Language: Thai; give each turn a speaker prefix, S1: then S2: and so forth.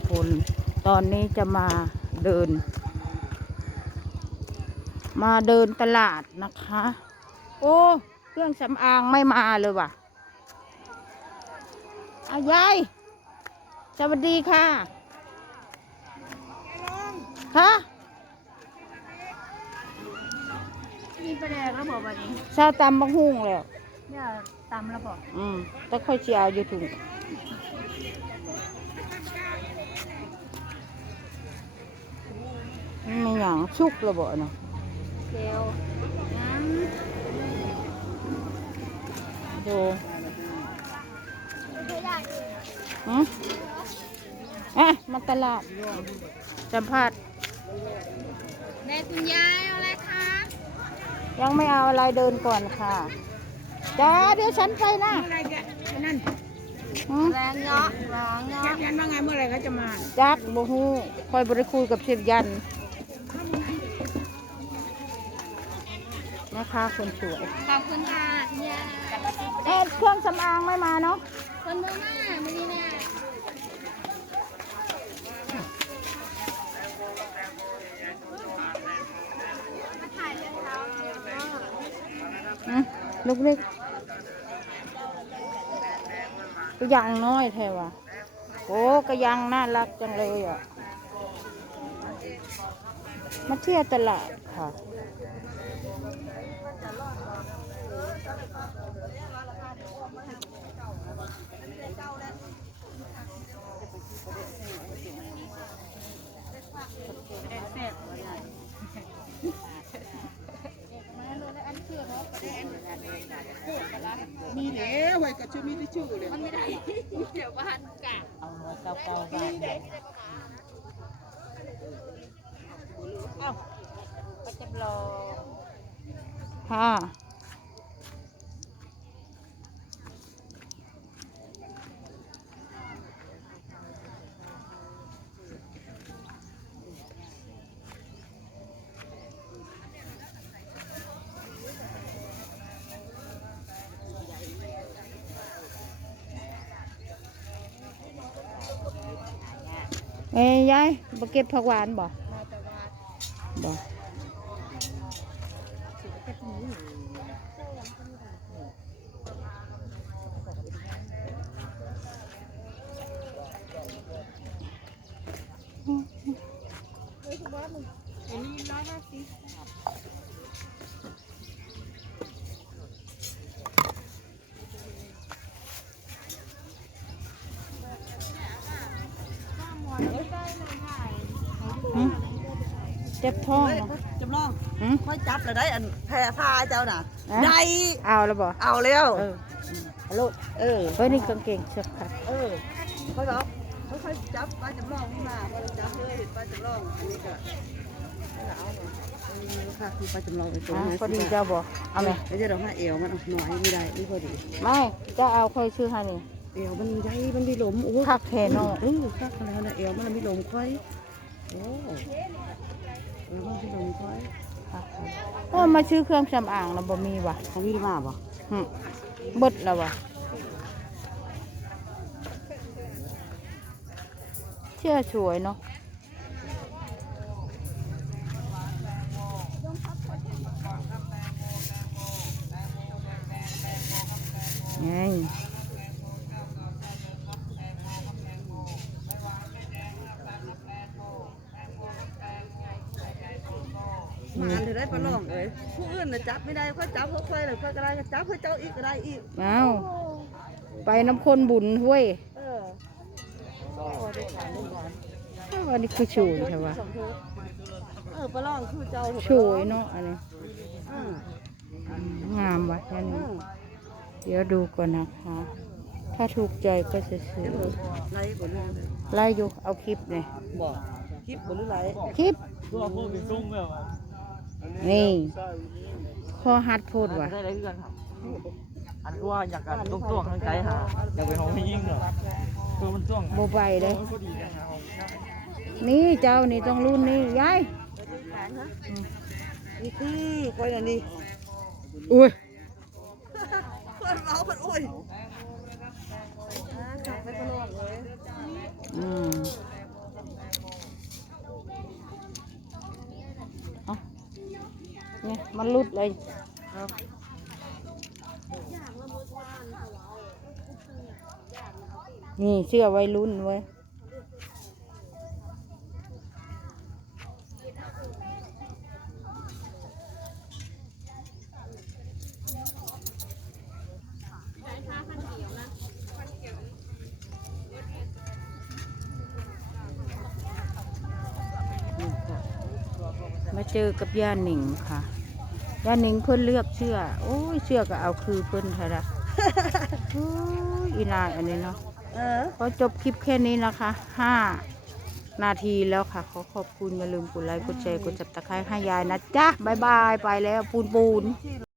S1: พลตอนนี้จะมาเดินตลาดนะคะโอ้เครื่องสำอางไม่มาเลยว่ะเอายายสวัสดีค่ะค่ะ
S2: มีประเด็นแล้วบอกวันนี้
S1: เช้าตำบักหุ่งแล้ว
S2: เนี่ยตำแล้วบอก
S1: แต่ค่อยเชียวอยู่ถุงไม่หยังชุกระเบิดเนาะ
S2: เจล
S1: ดูมาตลาดสัมภาษณ์
S2: แม่คุณยายเอาอะไรคะ
S1: ยังไม่เอาอะไรเดินก่อนค่ะจ้าเดี๋ยวฉันไปนะ
S3: อะไรแกนั่น
S2: แรงเงาะร้องเงาะ
S3: แกยันว่าไงเมื่อไรเขาจะมา
S1: จักบ่ฮู้คอยบริคุยกับเชฟยันนะคะคนสวย
S2: ขอบคุณค่ะยาย
S1: เครื่องสำอางไม่มาเนาะ
S2: คนเมืองหน้าไม่ดีนะ
S1: ลูกเล็กก็ยังน้อยแท้ว่ะโอ้ก็ยังน่ารักจังเลยอ่ะมาเที่ยวตลาดค่ะ
S3: มีแล้วไว้ก็ชื่อมีที่ชื่อเลย
S2: มันไม่ได้เดี๋ยวบ้านกะ
S1: เอาหัวเก้าบ้านเอ้าก็จะรอค่ะยายมาเก็บผักหวานบ่เจ็บท้อง
S3: จำลองค่อยจับเลยได้อันแพร่พาเจ้าน่ะได้
S1: เอาแล้วบ่
S3: เอาแล้ว
S1: ฮัลโหลเฮ้ยนี่กางเกงเสื้อขาด
S3: เขาบอกค่อยจับปลาจำลองมาพอเราจับเลยปลาจำลองอันนี้ก็หนาวค่ะคือปลาจำลองไปตัว
S1: พอดีเจ้าบ่เอาไหม
S3: ไม่ใช่เราให้เอวมันหน่อยไม่ได้นี่พอดี
S1: ไม่จะเอาค่อยชื่อให้นี่
S3: เอวมันใหญ่มันมีลมโอ้
S1: คักแทนอ
S3: คักแล้วนะเอวมันมีลมค่อยโอ้มันมีลมค่อย
S1: มาซื้อเครื่องสำอางแล้วบ่มีว่ะ
S3: เขามีมาบ่
S1: บดแล้วว่ะเชื่อสวยเนาะไง
S3: มาเลยได้ปลาหลองเลยผู้อื่นน่ะจับไม่ได้ค่อยจับค่อยเลยค่อยก็ได้จับค่อยเจ้าอีกก็ได้อีก
S1: เอาไปน้ำคนบุญห้วยอันนี้คือชูใช่ปะ
S3: ปลาหลองคือเจ้า
S1: ชูเนาะอันนี้งามวะแค่นี้เดี๋ยวดูก่อนนะคะถ้าถูกใจก็จะซื้อไล่อยู่เอาคลิปเลย
S3: บอกคลิปบนหรือไร
S1: คลิปนี่พอฮัดพูดว่ะ
S4: อันก็ว่าอยากกันต้องจ้วงทั้งใจหาอยากไปห้องไม่ยิ่งเหรอคือมันจ้วง
S1: โมบายเลยนี่เจ้านี่ต้องรุ่นนี่ยาย
S3: นี่ที่คอยนี่
S1: อุ้ย
S3: คนเราคนอุ้ย
S1: เนี่ยมันรุดเลยนี่เสื้อวัยรุ่นเว้ยมาเจอกับย่าหนิงค่ะย่าหนิงเพิ่นเลือกเสื้อโอ้ยเสื้อก็เอาคือเพิ่นเถอะละ โอ้ยอีนายอันนี้เนาะก็จบคลิปแค่นี้นะคะ5 นาทีแล้วค่ะขอขอบคุณอย่าลืมกดไลค์กดแชร์กดจับตะไคร้ให้ยายนะจ๊ะบายบายไปแล้วปูน